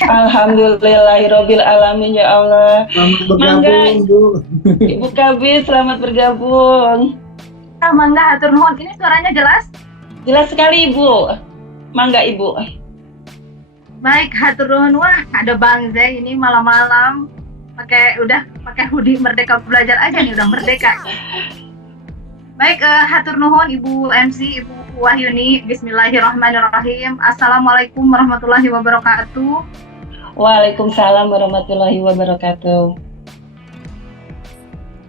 Alhamdulillahirobbil alamin ya Allah. Selamat Mangga, bergabung, Bu. Ibu Kabit, selamat bergabung. Mangga hatur nuhun. Ini suaranya jelas? Jelas sekali Ibu. Mangga Ibu. Baik, hatur nuhun. Wah, ada Bang Zai ini malam-malam pakai hoodie Merdeka Belajar aja nih, udah merdeka. Baik, hatur nuhun Ibu MC, Ibu Wahyuni. Bismillahirrahmanirrahim. Assalamualaikum warahmatullahi wabarakatuh. Waalaikumsalam warahmatullahi wabarakatuh.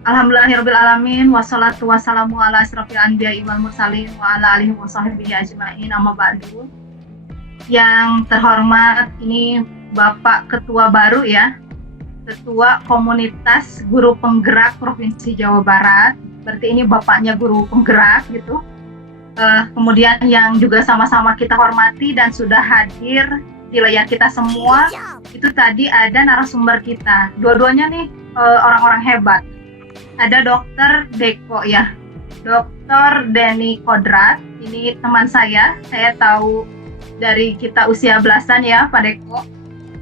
Alhamdulillahirabbil alamin, wassalatu wassalamu ala asrofil anbiya'i wal mursalin wa ala alihi wa sahbihi ajma'in, amma ba'du. Yang terhormat, ini Bapak Ketua baru ya, Ketua Komunitas Guru Penggerak Provinsi Jawa Barat. Berarti ini bapaknya guru penggerak gitu. Kemudian yang juga sama-sama kita hormati dan sudah hadir di layar kita semua, itu tadi ada narasumber kita. Dua-duanya nih orang-orang hebat. Ada Dokter Deko ya, Dokter Denny Kodrat. Ini teman saya tahu dari kita usia belasan ya Pak Deko.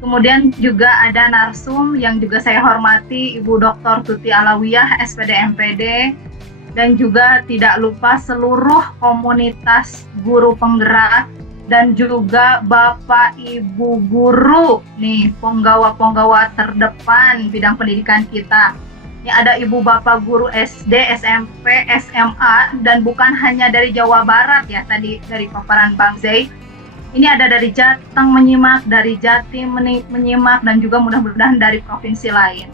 Kemudian juga ada narsum yang juga saya hormati, Ibu Dr. Tuti Alawiyah, SPD MPD. Dan juga tidak lupa seluruh komunitas guru penggerak dan juga Bapak Ibu guru nih, penggawa-penggawa terdepan bidang pendidikan kita. Ini ada Ibu Bapak guru SD, SMP, SMA, dan bukan hanya dari Jawa Barat ya, tadi dari paparan Bang Zai. Ini ada dari Jateng menyimak, dari Jatim menyimak, dan juga mudah-mudahan dari provinsi lain.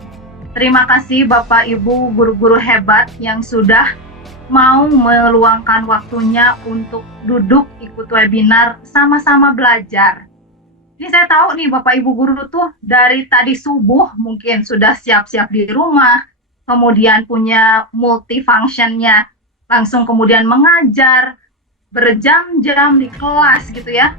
Terima kasih Bapak Ibu guru-guru hebat yang sudah mau meluangkan waktunya untuk duduk ikut webinar sama-sama belajar. Ini saya tahu nih Bapak Ibu guru tuh dari tadi subuh mungkin sudah siap-siap di rumah, kemudian punya multifunctionnya, langsung kemudian mengajar, berjam-jam di kelas gitu ya,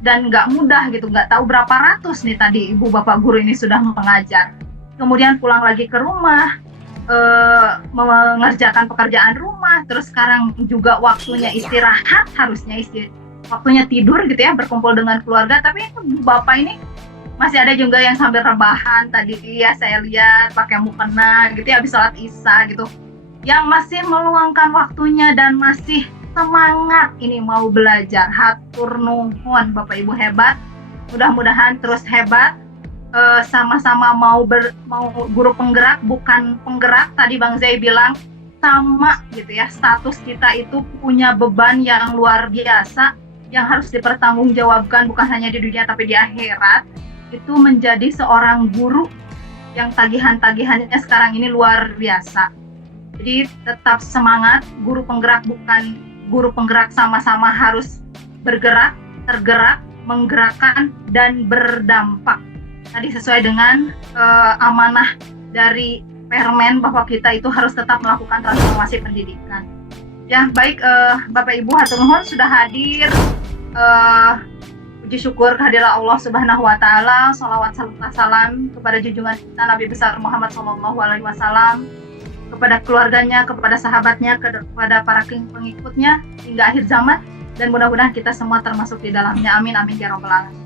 dan nggak mudah gitu, nggak tahu berapa ratus nih tadi Ibu Bapak guru ini sudah mengajar. Kemudian pulang lagi ke rumah, mengerjakan pekerjaan rumah, terus sekarang juga waktunya istirahat, harusnya waktunya tidur gitu ya, berkumpul dengan keluarga, tapi Bapak ini masih ada juga yang sambil rebahan tadi ya, saya lihat pakai mukena gitu ya, habis sholat isya gitu, yang masih meluangkan waktunya dan masih semangat ini mau belajar. Hatur nuhun Bapak Ibu hebat, mudah-mudahan terus hebat. Sama-sama mau guru penggerak, bukan penggerak. Tadi Bang Zai bilang sama gitu ya, status kita itu punya beban yang luar biasa yang harus dipertanggungjawabkan bukan hanya di dunia tapi di akhirat. Itu menjadi seorang guru yang tagihan-tagihannya sekarang ini luar biasa. Jadi tetap semangat, guru penggerak bukan guru penggerak, sama-sama harus bergerak, tergerak, menggerakkan dan berdampak. Tadi sesuai dengan amanah dari Permen bahwa kita itu harus tetap melakukan transformasi pendidikan. Ya, baik Bapak Ibu hatur nuhun sudah hadir. Puji syukur kehadiran Allah Subhanahu wa taala. Shalawat salam kepada junjungan kita Nabi besar Muhammad sallallahu alaihi wasallam, kepada keluarganya, kepada sahabatnya, kepada para pengikutnya hingga akhir zaman, dan mudah-mudahan kita semua termasuk di dalamnya. Amin amin ya rabbal alamin.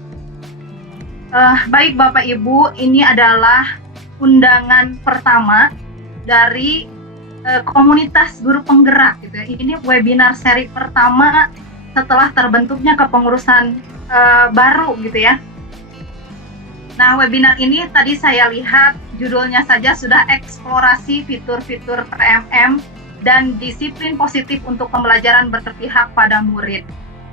Baik Bapak Ibu, ini adalah undangan pertama dari komunitas guru penggerak gitu ya. Ini webinar seri pertama setelah terbentuknya kepengurusan baru gitu ya. Nah, webinar ini tadi saya lihat judulnya saja sudah eksplorasi fitur-fitur PMM dan disiplin positif untuk pembelajaran berpihak pada murid.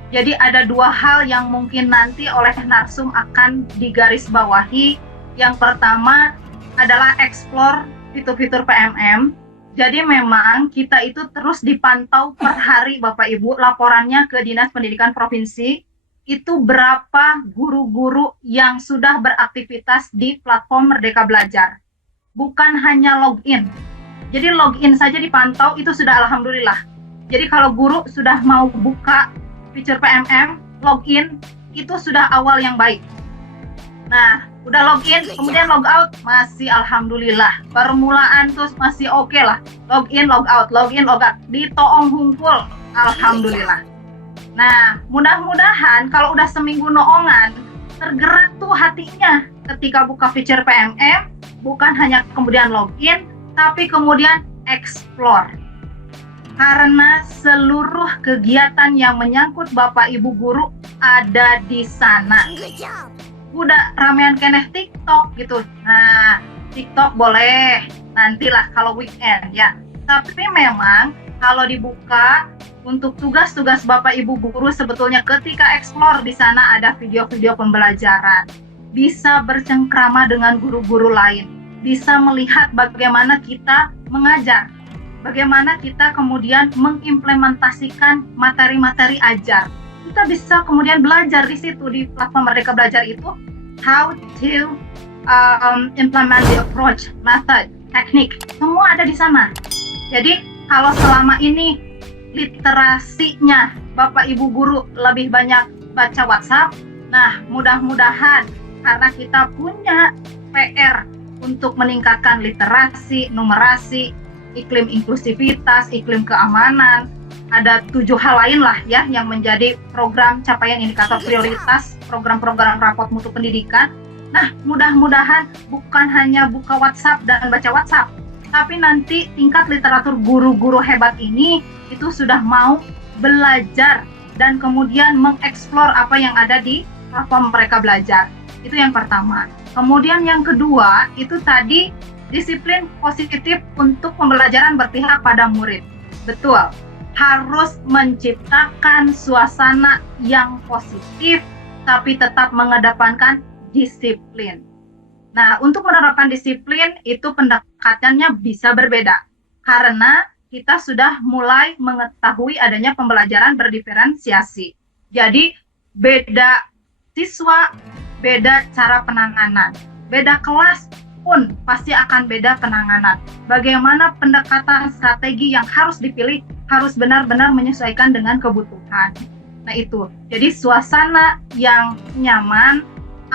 Jadi ada dua hal yang mungkin nanti oleh narsum akan digarisbawahi. Yang pertama adalah explore fitur-fitur PMM. Jadi memang kita itu terus dipantau per hari Bapak Ibu, laporannya ke Dinas Pendidikan Provinsi, itu berapa guru-guru yang sudah beraktivitas di platform Merdeka Belajar. Bukan hanya login. Jadi login saja dipantau itu sudah alhamdulillah. Jadi kalau guru sudah mau buka fitur PMM, login, itu sudah awal yang baik. Nah, udah login, kemudian log out, masih alhamdulillah. Permulaan terus masih oke lah. Login, log out, ditoong hungkul, alhamdulillah. Nah, mudah-mudahan kalau udah seminggu noongan, tergerak tuh hatinya ketika buka fitur PMM, bukan hanya kemudian login, tapi kemudian explore. Karena seluruh kegiatan yang menyangkut Bapak Ibu guru ada di sana. Udah ramean keneh TikTok gitu. Nah, TikTok boleh nantilah kalau weekend ya. Tapi memang kalau dibuka untuk tugas-tugas Bapak Ibu guru sebetulnya ketika explore di sana ada video-video pembelajaran. Bisa bercengkrama dengan guru-guru lain. Bisa melihat bagaimana kita mengajar. Bagaimana kita kemudian mengimplementasikan materi-materi ajar. Kita bisa kemudian belajar di situ di platform Merdeka Belajar itu how to implement the approach, method, teknik, semua ada di sana. Jadi kalau selama ini literasinya Bapak Ibu guru lebih banyak baca WhatsApp, nah mudah-mudahan karena kita punya PR untuk meningkatkan literasi, numerasi, iklim inklusivitas, iklim keamanan, ada 7 hal lain lah ya yang menjadi program capaian indikator prioritas program-program raport mutu pendidikan. Nah, mudah-mudahan bukan hanya buka WhatsApp dan baca WhatsApp, tapi nanti tingkat literatur guru-guru hebat ini itu sudah mau belajar dan kemudian mengeksplor apa yang ada di platform Merdeka Belajar. Itu yang pertama. Kemudian yang kedua, itu tadi disiplin positif untuk pembelajaran berpihak pada murid. Betul, harus menciptakan suasana yang positif, tapi tetap mengedepankan disiplin. Nah, untuk menerapkan disiplin, itu pendekatannya bisa berbeda. Karena kita sudah mulai mengetahui adanya pembelajaran berdiferensiasi. Jadi, beda siswa, beda cara penanganan. Beda kelas pun pasti akan beda penanganan. Bagaimana pendekatan strategi yang harus dipilih harus benar-benar menyesuaikan dengan kebutuhan. Nah itu, jadi suasana yang nyaman,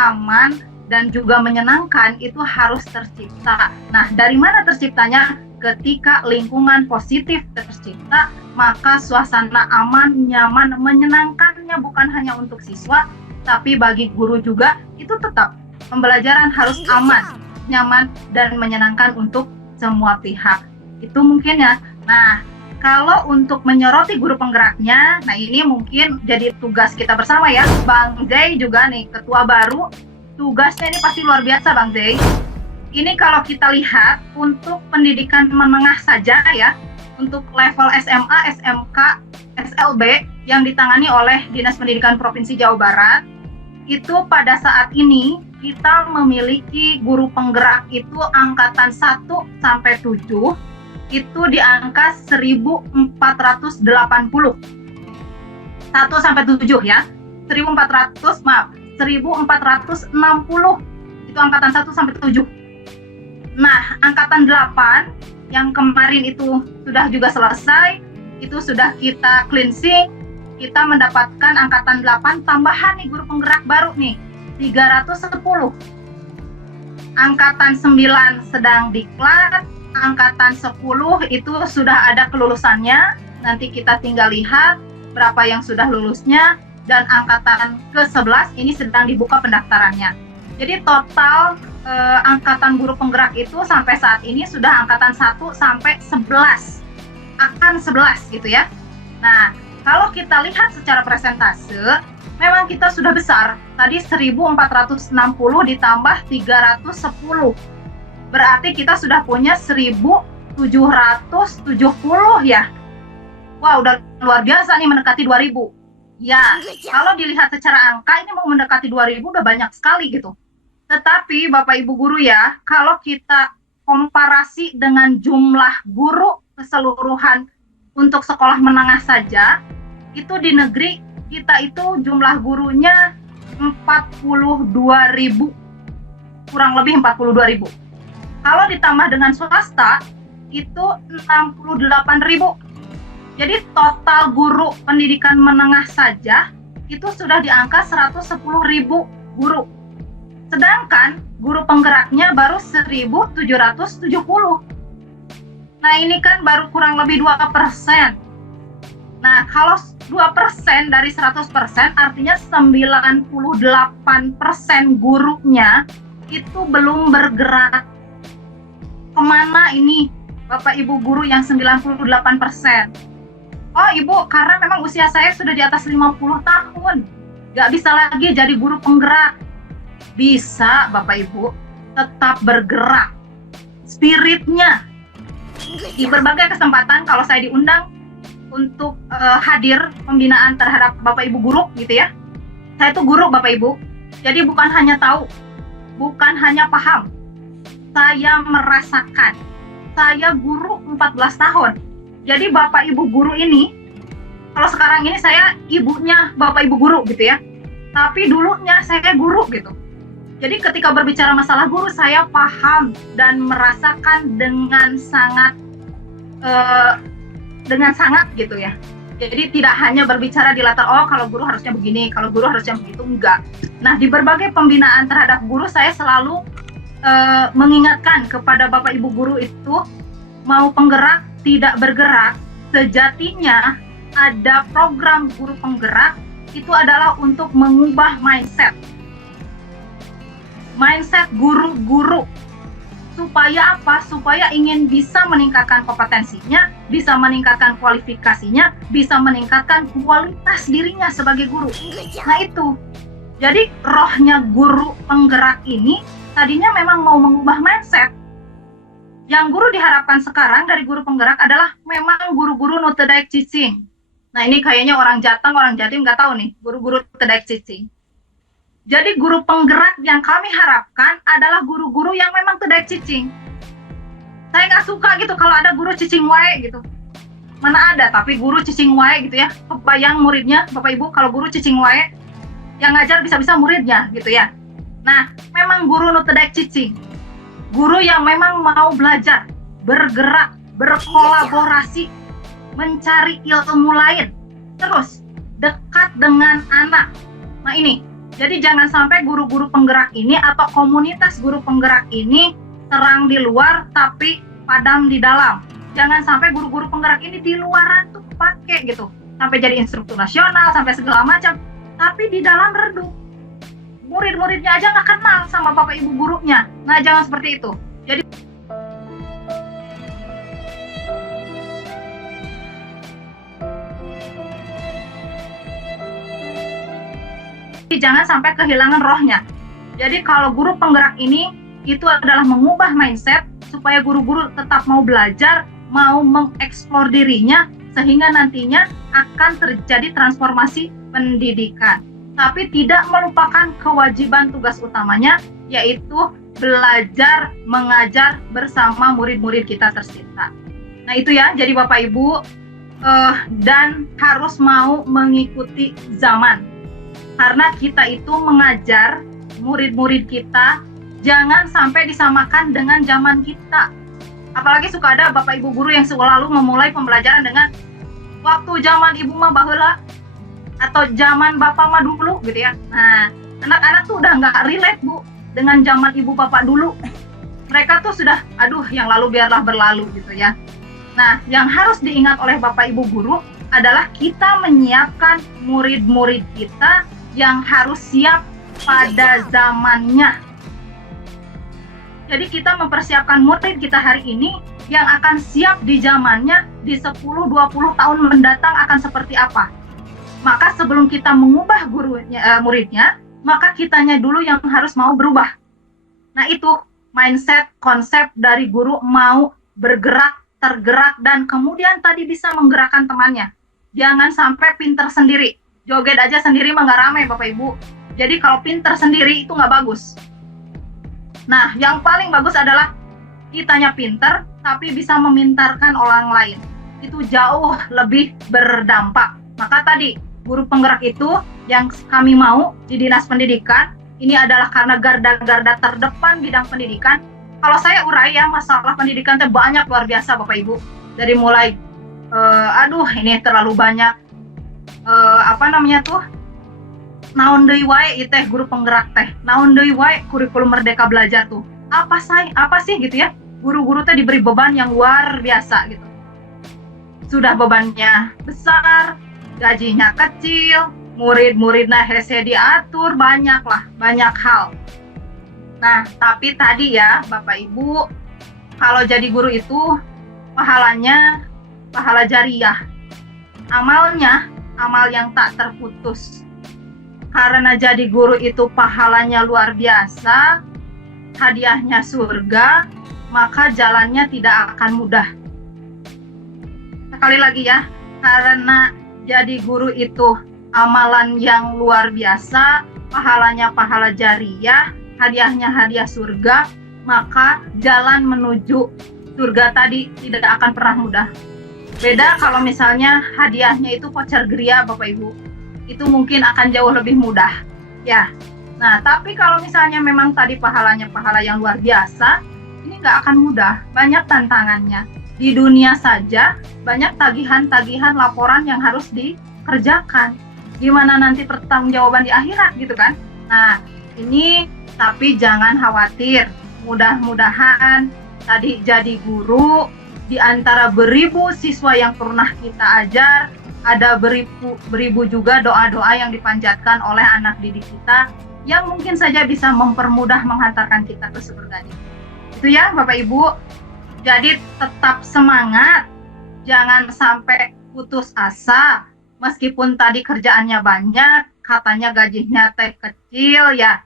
aman, dan juga menyenangkan itu harus tercipta. Nah dari mana terciptanya? Ketika lingkungan positif tercipta, maka suasana aman, nyaman, menyenangkannya bukan hanya untuk siswa, tapi bagi guru juga itu tetap pembelajaran harus aman, nyaman, dan menyenangkan untuk semua pihak. Itu mungkin ya. Nah, kalau untuk menyoroti guru penggeraknya, nah ini mungkin jadi tugas kita bersama ya. Bang Zey juga nih, ketua baru, tugasnya ini pasti luar biasa Bang Zey. Ini kalau kita lihat untuk pendidikan menengah saja ya, untuk level SMA, SMK, SLB yang ditangani oleh Dinas Pendidikan Provinsi Jawa Barat, itu pada saat ini kita memiliki guru penggerak itu angkatan 1 sampai 7 itu di angka 1480. 1 sampai 7 ya. 1460 itu angkatan 1 sampai 7. Nah, angkatan 8 yang kemarin itu sudah juga selesai, itu sudah kita cleansing, kita mendapatkan angkatan 8 tambahan nih guru penggerak baru nih. 310. Angkatan 9 sedang diklat, angkatan 10 itu sudah ada kelulusannya. Nanti kita tinggal lihat berapa yang sudah lulusnya, dan angkatan ke-11 ini sedang dibuka pendaftarannya. Jadi total angkatan guru penggerak itu sampai saat ini sudah angkatan 1 sampai 11. Akan 11 gitu ya. Nah, kalau kita lihat secara persentase, memang kita sudah besar. Tadi 1460 ditambah 310. Berarti kita sudah punya 1770 ya. Wah, udah luar biasa nih mendekati 2000. Ya, kalau dilihat secara angka ini mau mendekati 2000 udah banyak sekali gitu. Tetapi Bapak Ibu guru ya, kalau kita komparasi dengan jumlah guru keseluruhan untuk sekolah menengah saja, itu di negeri kita itu jumlah gurunya 42.000, kurang lebih 42.000. Kalau ditambah dengan swasta itu 68.000. Jadi total guru pendidikan menengah saja itu sudah di angka 110.000 guru. Sedangkan guru penggeraknya baru 1.770. Nah ini kan baru kurang lebih 2%. Nah, kalau 2% dari 100% artinya 98% gurunya itu belum bergerak. Kemana ini Bapak Ibu guru yang 98%? Oh Ibu, karena memang usia saya sudah di atas 50 tahun. Gak bisa lagi jadi guru penggerak. Bisa Bapak Ibu, tetap bergerak. Spiritnya. Di berbagai kesempatan kalau saya diundang untuk hadir pembinaan terhadap Bapak Ibu guru gitu ya. Saya tuh guru Bapak Ibu. Jadi bukan hanya tahu, bukan hanya paham. Saya merasakan. Saya guru 14 tahun. Jadi Bapak Ibu guru ini, kalau sekarang ini saya ibunya Bapak Ibu guru gitu ya. Tapi dulunya saya guru gitu. Jadi ketika berbicara masalah guru, saya paham dan merasakan dengan sangat gitu ya. Jadi tidak hanya berbicara di latar, oh kalau guru harusnya begini, kalau guru harusnya begitu, enggak. Nah, di berbagai pembinaan terhadap guru, saya selalu mengingatkan kepada Bapak Ibu guru itu, mau penggerak, tidak bergerak, sejatinya ada program guru penggerak, itu adalah untuk mengubah mindset guru-guru. Supaya apa? Supaya ingin bisa meningkatkan kompetensinya, bisa meningkatkan kualifikasinya, bisa meningkatkan kualitas dirinya sebagai guru. Nah itu. Jadi rohnya guru penggerak ini tadinya memang mau mengubah mindset. Yang guru diharapkan sekarang dari guru penggerak adalah memang guru-guru nu teu daek cicing. Nah ini kayaknya orang Jateng, orang Jatim nggak tahu nih, guru-guru teu daek cicing. Jadi guru penggerak yang kami harapkan adalah guru-guru yang memang teu daek cicing. Saya nggak suka gitu kalau ada guru cicing wae gitu. Mana ada, tapi guru cicing wae gitu ya. Kebayang muridnya, Bapak Ibu, kalau guru cicing wae, yang ngajar bisa-bisa muridnya gitu ya. Nah, memang guru nu teu daek cicing. Guru yang memang mau belajar, bergerak, berkolaborasi, mencari ilmu lain, terus dekat dengan anak. Nah ini. Jadi jangan sampai guru-guru penggerak ini atau komunitas guru penggerak ini terang di luar tapi padam di dalam. Jangan sampai guru-guru penggerak ini di luaran tuh pakai gitu. Sampai jadi instruktur nasional, sampai segala macam. Tapi di dalam redup. Murid-muridnya aja nggak kenal sama Bapak Ibu gurunya. Nah jangan seperti itu. Jadi jangan sampai kehilangan rohnya. Jadi kalau guru penggerak ini itu adalah mengubah mindset supaya guru-guru tetap mau belajar, mau mengeksplor dirinya sehingga nantinya akan terjadi transformasi pendidikan. Tapi tidak melupakan kewajiban tugas utamanya yaitu belajar mengajar bersama murid-murid kita tercinta. Nah itu ya, jadi Bapak Ibu dan harus mau mengikuti zaman. Karena kita itu mengajar murid-murid kita jangan sampai disamakan dengan zaman kita. Apalagi suka ada Bapak Ibu guru yang selalu memulai pembelajaran dengan waktu zaman Ibu mah baheula atau zaman Bapak mah dulu gitu ya. Nah, anak-anak tuh udah nggak relate Bu dengan zaman Ibu Bapak dulu. Mereka tuh sudah, aduh yang lalu biarlah berlalu gitu ya. Nah, yang harus diingat oleh Bapak Ibu guru adalah kita menyiapkan murid-murid kita yang harus siap pada zamannya. Jadi kita mempersiapkan murid kita hari ini yang akan siap di zamannya di 10-20 tahun mendatang akan seperti apa. Maka sebelum kita mengubah muridnya, maka kitanya dulu yang harus mau berubah. Nah itu mindset, konsep dari guru mau bergerak, tergerak, dan kemudian tadi bisa menggerakkan temannya. Jangan sampai pinter sendiri. Joget aja sendiri mah nggak rame Bapak Ibu. Jadi kalau pinter sendiri itu nggak bagus. Nah, yang paling bagus adalah kitanya pinter, tapi bisa memintarkan orang lain. Itu jauh lebih berdampak. Maka tadi, guru penggerak itu yang kami mau di Dinas Pendidikan, ini adalah karena garda-garda terdepan bidang pendidikan. Kalau saya urai ya, masalah pendidikan itu banyak luar biasa Bapak Ibu. Dari mulai, ini terlalu banyak. Naon deui wae teh guru penggerak teh. Naon deui wae kurikulum Merdeka Belajar tuh. Apa sih gitu ya? Guru-guru teh diberi beban yang luar biasa gitu. sudah bebannya besar, gajinya kecil, murid-muridnya hese diatur, banyak hal. Nah, tapi tadi ya Bapak Ibu, kalau jadi guru itu pahalanya pahala jariah. Amalnya, amal yang tak terputus. Karena jadi guru itu pahalanya luar biasa, hadiahnya surga, maka jalannya tidak akan mudah. Sekali lagi ya, karena jadi guru itu amalan yang luar biasa, pahalanya pahala jariah, hadiahnya hadiah surga, maka jalan menuju surga tadi tidak akan pernah mudah. Beda kalau misalnya hadiahnya itu voucher geria Bapak Ibu, itu mungkin akan jauh lebih mudah ya. Nah, tapi kalau misalnya memang tadi pahalanya pahala yang luar biasa, ini nggak akan mudah, banyak tantangannya. Di dunia saja banyak tagihan-tagihan laporan yang harus dikerjakan. Gimana nanti pertanggungjawaban di akhirat gitu kan? Nah, ini tapi jangan khawatir. Mudah-mudahan tadi jadi guru di antara beribu siswa yang pernah kita ajar, ada beribu juga doa-doa yang dipanjatkan oleh anak didik kita yang mungkin saja bisa mempermudah menghantarkan kita ke surga. Itu ya Bapak Ibu. Jadi tetap semangat, jangan sampai putus asa. Meskipun tadi kerjaannya banyak, katanya gajinya kecil ya,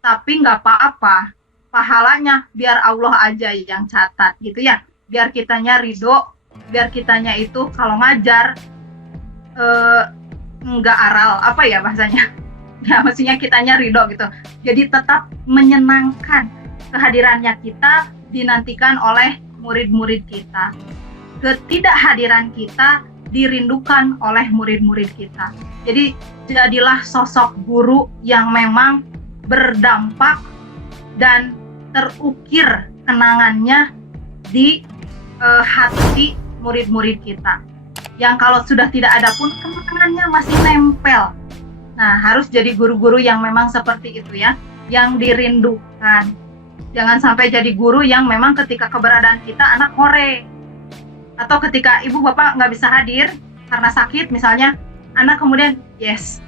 tapi nggak apa-apa. Pahalanya biar Allah aja yang catat gitu ya. Biar kitanya ridho, biar kitanya itu kalau ngajar nggak aral, apa ya bahasanya? Ya maksudnya kitanya ridho gitu. Jadi tetap menyenangkan, kehadirannya kita dinantikan oleh murid-murid kita. Ketidakhadiran kita dirindukan oleh murid-murid kita. Jadi jadilah sosok guru yang memang berdampak dan terukir kenangannya di hati murid-murid kita. Yang kalau sudah tidak ada pun kenangannya masih nempel. Nah, harus jadi guru-guru yang memang seperti itu ya, yang dirindukan. Jangan sampai jadi guru yang memang ketika keberadaan kita anak hore. Atau ketika ibu bapak nggak bisa hadir karena sakit misalnya, anak kemudian yes,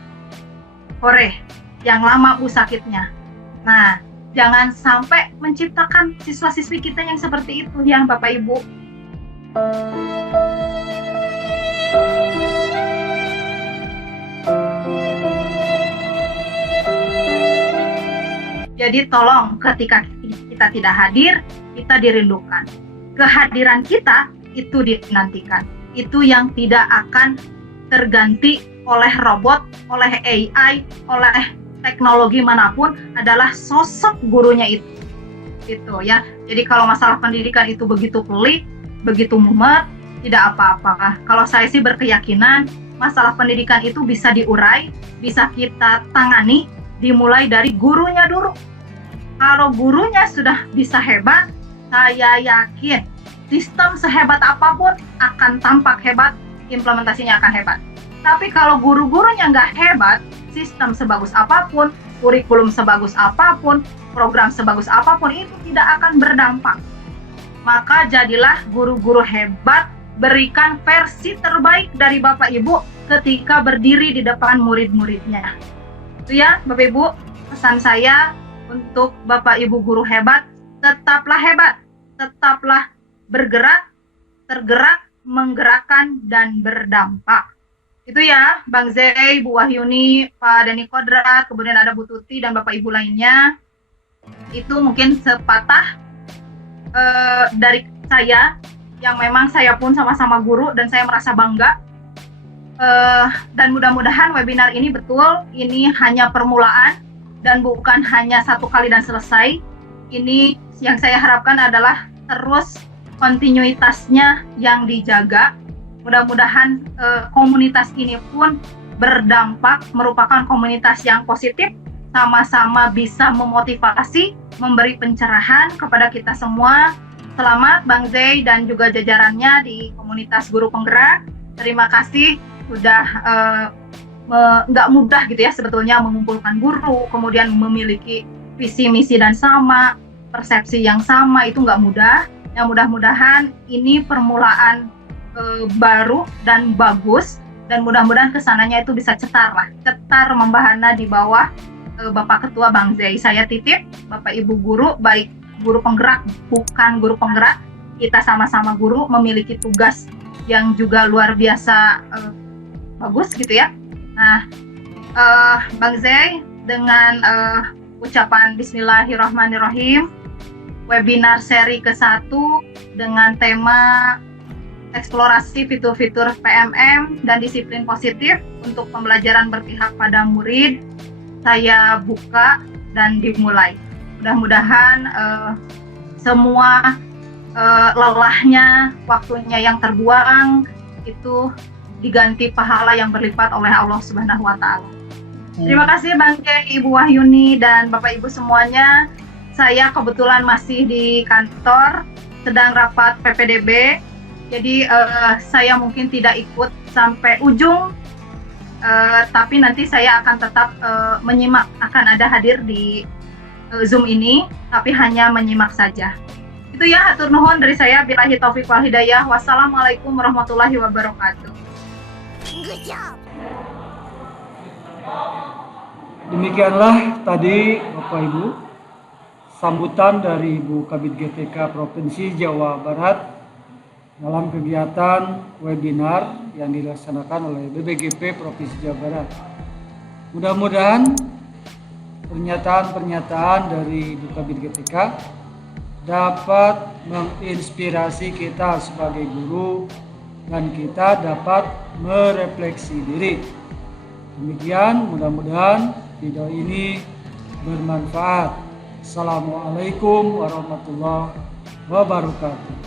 hore, yang lama bu sakitnya. Nah, jangan sampai menciptakan siswa-siswi kita yang seperti itu ya Bapak Ibu. Jadi tolong ketika kita tidak hadir, kita dirindukan. Kehadiran kita itu dinantikan. Itu yang tidak akan terganti oleh robot, oleh AI, oleh teknologi manapun, adalah sosok gurunya itu. Gitu ya. Jadi kalau masalah pendidikan itu begitu pelik, begitu mumet, tidak apa-apa. Kalau saya sih berkeyakinan masalah pendidikan itu bisa diurai, bisa kita tangani dimulai dari gurunya dulu. Kalau gurunya sudah bisa hebat, saya yakin sistem sehebat apapun akan tampak hebat, implementasinya akan hebat. Tapi kalau guru-gurunya nggak hebat, sistem sebagus apapun, kurikulum sebagus apapun, program sebagus apapun, itu tidak akan berdampak. Maka jadilah guru-guru hebat, berikan versi terbaik dari Bapak Ibu ketika berdiri di depan murid-muridnya. Itu ya Bapak Ibu, pesan saya untuk Bapak Ibu guru hebat, tetaplah bergerak, tergerak, menggerakkan, dan berdampak. Itu ya Bang Zey, Bu Wahyuni, Pak Dani Kodrat, kemudian ada Bu Tuti dan Bapak Ibu lainnya. Itu mungkin sepatah dari saya, yang memang saya pun sama-sama guru dan saya merasa bangga. Dan mudah-mudahan webinar ini betul, ini hanya permulaan dan bukan hanya satu kali dan selesai. Ini yang saya harapkan adalah terus kontinuitasnya yang dijaga. Mudah-mudahan komunitas ini pun berdampak, merupakan komunitas yang positif, sama-sama bisa memotivasi, memberi pencerahan kepada kita semua. Selamat Bang Zey dan juga jajarannya di komunitas guru penggerak. Terima kasih sudah nggak mudah gitu ya sebetulnya mengumpulkan guru, kemudian memiliki visi misi dan sama, persepsi yang sama, itu nggak mudah. Yang mudah-mudahan ini permulaan baru dan bagus, dan mudah-mudahan kesananya itu bisa cetar membahana di bawah Bapak Ketua Bang Zai. Saya titip Bapak Ibu guru, baik guru penggerak bukan guru penggerak, kita sama-sama guru memiliki tugas yang juga luar biasa bagus gitu ya. Nah, Bang Zai dengan ucapan Bismillahirrahmanirrahim, webinar seri ke-1 dengan tema eksplorasi fitur-fitur PMM dan disiplin positif untuk pembelajaran berpihak pada murid, saya buka dan dimulai. Mudah-mudahan semua lelahnya, waktunya yang terbuang itu diganti pahala yang berlipat oleh Allah Subhanahu wa Ta'ala. Terima kasih Bang Kek, Ibu Wahyuni, dan Bapak Ibu semuanya. Saya kebetulan masih di kantor, sedang rapat PPDB. Jadi saya mungkin tidak ikut sampai ujung, tapi nanti saya akan tetap menyimak, akan ada hadir di Zoom ini, tapi hanya menyimak saja. Itu ya, hatur nuhun dari saya. Billahi taufiq wal hidayah. Wassalamualaikum warahmatullahi wabarakatuh. Demikianlah tadi Bapak Ibu sambutan dari Ibu Kabid GTK Provinsi Jawa Barat dalam kegiatan webinar yang dilaksanakan oleh BBGP Provinsi Jawa Barat. Mudah-mudahan pernyataan-pernyataan dari Ibu Kabid GTK dapat menginspirasi kita sebagai guru dan kita dapat merefleksi diri. Demikian, mudah-mudahan video ini bermanfaat. Assalamualaikum warahmatullahi wabarakatuh.